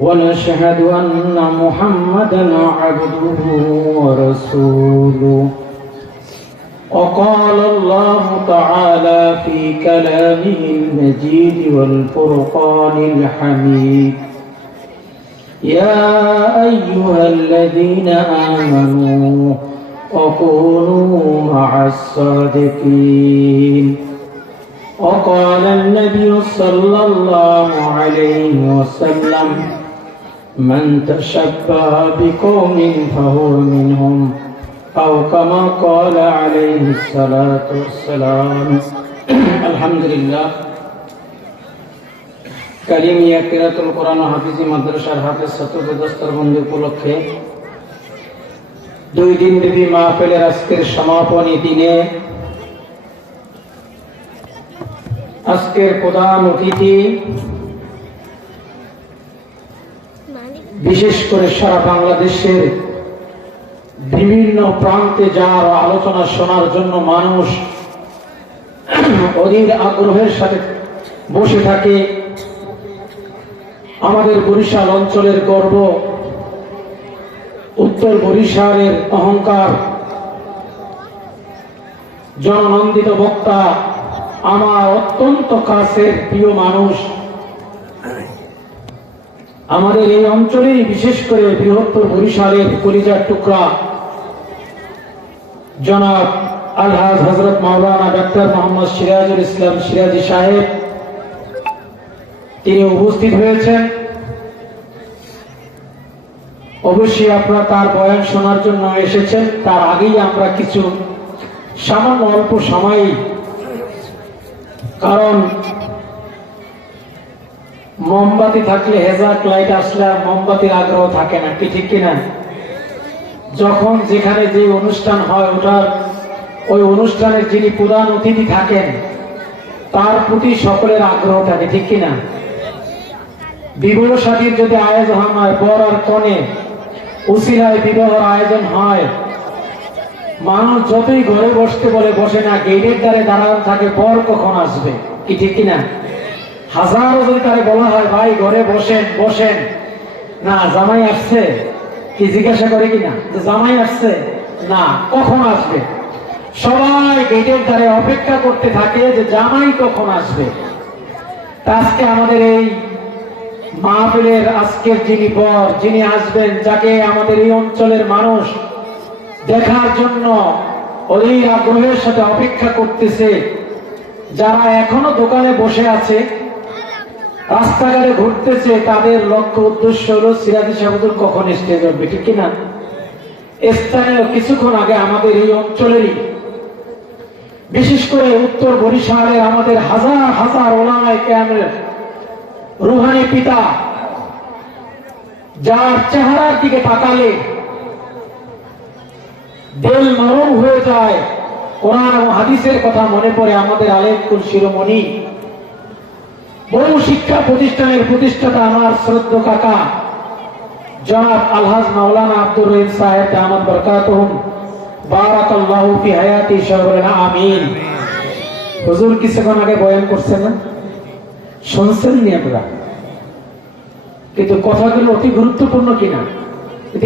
ونشهد أن محمدا عبده ورسوله. وقال الله تعالى في كلامه المجيد والفرقان الحميد يا أيها الذين آمنوا وكونوا مع الصادقين. وقال النبي صلى الله عليه وسلم من تشبه بقوم فهو منهم أو كما قال عليه الصلاة والسلام الحمد لله কালিমিয়া কিরাতুল কোরআন ও হাফিজি মাদ্রাসার হাফেজ ছাত্রদের দস্তরবন্দি উপলক্ষে দুই দিন ব্যাপী মাহফিলের আজকের সমাপনী দিনে আজকের প্রধান অতিথি বিশেষ করে সারা বাংলাদেশের বিভিন্ন প্রান্তে যার আলোচনা শোনার জন্য মানুষ অধীর আগ্রহের সাথে বসে থাকে। আমাদের বরিশাল অঞ্চলের গর্ব, উত্তর বরিশালের অহংকার, জননন্দিত বক্তা, আমার অত্যন্ত কাছের প্রিয় মানুষ আমাদের এই অঞ্চলেই বিশেষ করে বৃহত্তর বরিশালের কলিজার টুকরা, জনাব আলহাজ হজরত মাওলানা ডাক্তার মোহাম্মদ সিরাজুল ইসলাম সিরাজি সাহেব, তিনি উপস্থিত হয়েছেন। অবশ্যই আপনারা তার বয়ান শোনার জন্য এসেছেন। তার আগেই আমরা কিছু সামান্য অল্প সময়ই কারণ মোমবাতি থাকলে হেজাক লাইট আসলে আর মোমবাতির আগ্রহ থাকে না, কি ঠিক কিনা? যখন যেখানে যে অনুষ্ঠান হয়, ওটার ওই অনুষ্ঠানের যিনি প্রধান অতিথি থাকেন, তার প্রতি সকলের আগ্রহ থাকে, ঠিক কিনা? বিবাহ সাদীর যদি আয়োজন হয় বর আর কনে উসিলায় বিবাহের আয়োজন হয়, মানুষ যতই ঘরে বসতে বলে, বসে না, গেটের দ্বারে দাঁড়ানো থাকে বর কখন আসবে, কি ঠিক কিনা? হাজারো যদি তারে বলা হয়, ভাই, ঘরে বসেন বসেন। না, জামাই আসছে। কি জিজ্ঞাসা করে কিনা জামাই আসছে। না, কখন আসবে? সবাই গেটের দ্বারে অপেক্ষা করতে থাকে যে জামাই কখন আসবে। আজকে আমাদের এই মাহফিলের আজকের যিনি বর যিনি আসবেন, যাকে আমাদের এই অঞ্চলের মানুষ দেখার জন্য অধীর আগ্রহের সাথে অপেক্ষা করতেছে, যারা এখনও দোকানে বসে আছে রাস্তাঘাটে ঘুরতেছে, তাদের লক্ষ্য উদ্দেশ্য হলো সিরাজি সাহুদুল কখন স্টেজ উঠবে, ঠিক কিনা? স্থানীয় কিছুক্ষণ আগে আমাদের এই অঞ্চলেরই, বিশেষ করে উত্তর বরিশালের আমাদের হাজার হাজার ওলামায় ক্যামের রুহানি পিতা, যার চেহারার দিকে তাকালে দেল নরম হয়ে যায়। কোরআন হাদিসের কথা মনে পড়ে আমাদের আলেমকুল শিরোমণি। বহু শিক্ষা প্রতিষ্ঠানের প্রতিষ্ঠাতা আমার শ্রদ্ধ কাকা, জনাব আলহাজ মাওলানা আব্দুর রহিম সাহেব আহমদ বরকাতুহুম ফি হায়াতি আমিন। হুজুর কিছুক্ষণ আগে বয়ান করছেন না? শুনছেন নি আপনারা? কিন্তু কথাগুলো অতি গুরুত্বপূর্ণ কিনা?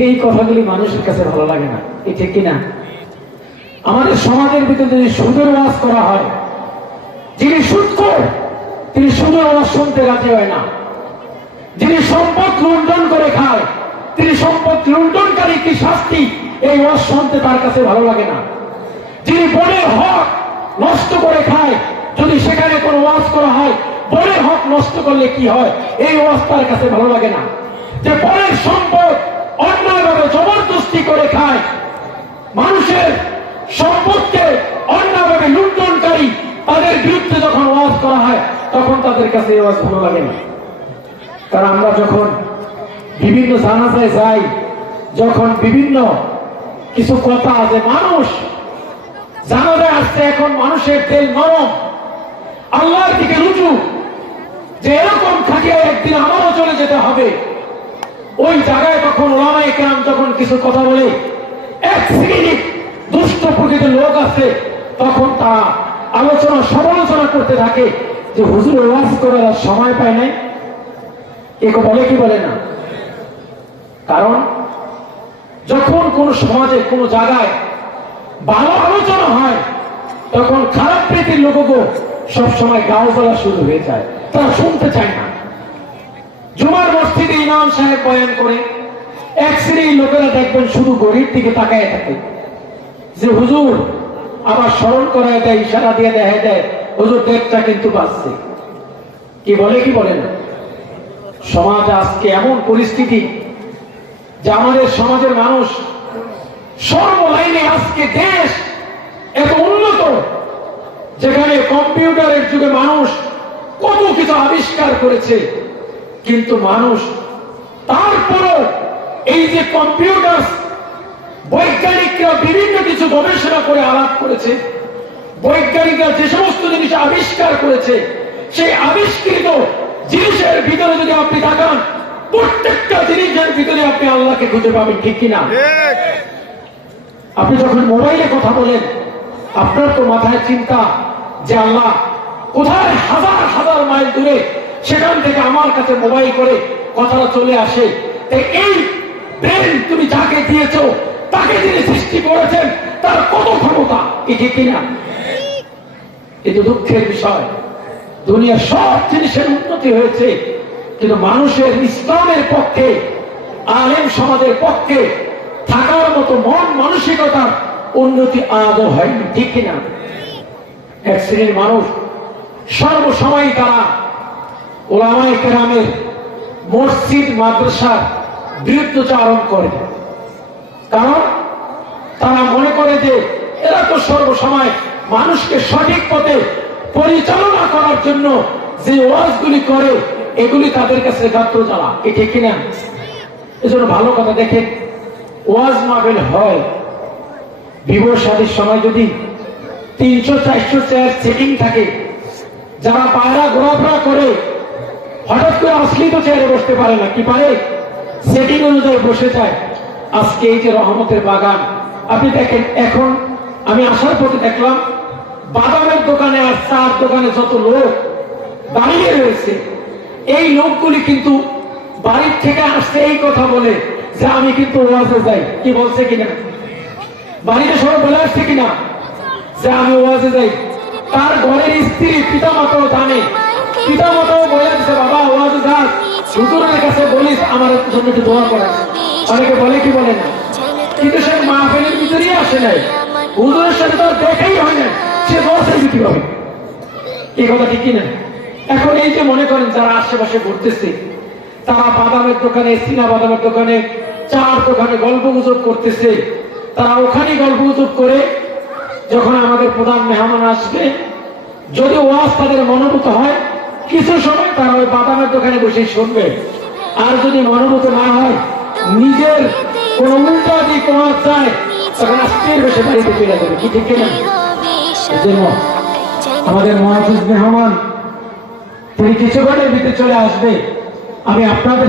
এই কথাগুলি মানুষের কাছে ভালো লাগে না। ঠিক কিনা? আমাদের সমাজের ভিতরে যদি সুদের ওয়াজ করা হয়, যিনি সুদ তিনি সুদের ওয়াজ শুনতে রাজি হয় না। যিনি সম্পদ লুণ্ঠন করে খায়, তিনি সম্পদ লুণ্ঠনকারী কি শাস্তি? এই ওয়াজ শুনতে তার কাছে ভালো লাগে না। যিনি বনের হক নষ্ট করে খায়, যদি সেখানে কোনো ওয়াজ করা হয়, বনের হক নষ্ট করলে কি হয়? এই ওয়াজ তার কাছে ভালো লাগে না। যে বনের সম্পদ অন্যায়ভাবে জবরদস্তি করে খায়, মানুষের সম্পদকে অন্যভাবে লুণ্ঠনকারী, তাদের বিরুদ্ধে যখন ওয়াজ করা হয় তখন তাদের কাছে এই ভালো লাগে না। কারণ আমরা যখন বিভিন্ন জানাজায় যাই, যখন বিভিন্ন কিছু কথা আছে, মানুষ জানাজায় আসছে, এখন মানুষের তেল নরম। আল্লাহর দিকে রুজু। যে এরকম থাকিয়ে একদিন আমারও চলে যেতে হবে। ওই জায়গায় তখন ওলামাই কেরাম যখন কিছু কথা বলে, এক শ্রেণির দুষ্ট প্রকৃতির লোক আছে তখন তারা আলোচনা, সমালোচনা করতে থাকে। যে হুজুর ওয়াজ করার সময় পায় নাই একে বলে কি বলে না? কারণ যখন কোন সমাজে, কোন জায়গায় ভালো আলোচনা হয়, তখন খারাপ প্রীতির লোককে সবসময় গাও জ্বলা শুরু হয়ে যায়। তারা শুনতে চায় না। জুমার মসজিদে ইমাম সাহেব বয়ান করে, এক শ্রেণির লোকেরা দেখবেন শুধু গরিব দিকে তাকায় থাকে। যে হুজুর আবার স্মরণ করায় দেয়, ইশারা দিয়ে দেখা দেয়। হুজুর দেবটা কিন্তু বাঁচছে। কি বলে কি বলে না? সমাজ আজকে এমন পরিস্থিতি, যে আমাদের সমাজের মানুষ সর্বলাইনে আজকে দেশ এত উন্নত, যেখানে কম্পিউটারের যুগে মানুষ কত কিছু আবিষ্কার করেছে, কিন্তু মানুষ তারপরও এই যে কম্পিউটার বৈজ্ঞানিকরা বিভিন্ন কিছু গবেষণা করে আলাপ করেছে বৈজ্ঞানিকরা যে সমস্ত জিনিস আবিষ্কার করেছে সেই আবিষ্কৃত জিনিসের ভিতরে যদি আপনি তাকান প্রত্যেকটা জিনিসের ভিতরে আপনি আল্লাহকে খুঁজে পাবেন ঠিক কিনা? আপনি যখন মোবাইলে কথা বলেন আপনার তো মাথায় চিন্তা যে আল্লাহ কোথায় হাজার হাজার মাইল দূরে সেখান থেকে আমার কাছে মোবাইল করে কথাটা চলে আসে। এই ব্রেন তুমি যাকে দিয়েছ তাকে যিনি সৃষ্টি করেছেন তার কত ক্ষমতা? এটি কিনা? কিন্তু দুঃখের বিষয়, দুনিয়ার সব জিনিসের উন্নতি হয়েছে, কিন্তু মানুষের ইসলামের পক্ষে, আলেম সমাজের পক্ষে থাকার মতো মন মানসিকতার উন্নতি আদৌ হয়নি, ঠিক কিনা? এক শ্রেণির মানুষ, সর্বসময় তারা ওলামায় কেরামের মসজিদ, মাদ্রাসার বিরুদ্ধচারণ করে। কারণ তারা মনে করে যে এরা তো সর্বসময় মানুষকে সঠিক পথে পরিচালনা করার জন্য যে ওয়াজগুলি করে, এগুলি তাদের কাছে গাত্র জ্বালা। এটি কিনা? এজন্য ভালো কথা দেখেন, ওয়াজ মাহফিল হয়। বিবাহ সময় যদি তিনশো, চারশো চেয়ার সেটিং থাকে, যারা পায়রা ঘোরাফেরা করে, হঠাৎ করে আসলেই তো চেয়ারে বসতে পারে না, কি পারে? সেটিং অনুযায়ী বসে যায়। আজকে এই যে রহমতের বাগান, আপনি দেখেন, এখন আমি আসার পথে দেখলাম বাদামের দোকানে আর চার দোকানে যত লোক দাঁড়িয়ে রয়েছে, এই লোকগুলি কিন্তু বাড়ির থেকে আসছে এই কথা বলে যে আমি কিন্তু ওয়াজে যাই। কি বলছে কিনা? বাড়িতে সবাই বলে আসছে কিনা? যে আমি ওয়াজে যাই। তার ঘরের স্ত্রী পিতা মাতাও জানে। পিতা মাতাও বলে দিচ্ছে বাবা, ওয়াজে যাস। হুজুরের কাছে বলিস, আমার জন্য একটু দোয়া করে অনেকে বলে, কি বলে না? কিন্তু সে মাহফিলের ভিতরেই আসে নাই। হুজুরের সাথে তো দেখাই হয় না সে বিক্রি হবে এই কথা ঠিক কিনা? এখন এই যে মনে করেন যারা আশেপাশে ঘুরতেছে, তারা বাদামের দোকানে সিনা বাদামের দোকানে, চার দোকানে গল্প গুজব করতেছে। তারা ওখানেই গল্প গুজব করে, যখন আমাদের প্রধান মেহমান আসবে, যদি ওয়াজ তাদের মনোভূত হয়, কিছু সময় তারা ওই বাদামের দোকানে বসে শুনবে। আর যদি মনোভূত না হয়, নিজের কোন উল্টা দিক তখন আস্তের বসে বাড়িতে ফিরে যাবে। কি ঠিক কিনা? আমাদের মহাফিজ মেহমান তিনি কিছুক্ষণের ভিতরে চলে আসবে। আমি আপনাদের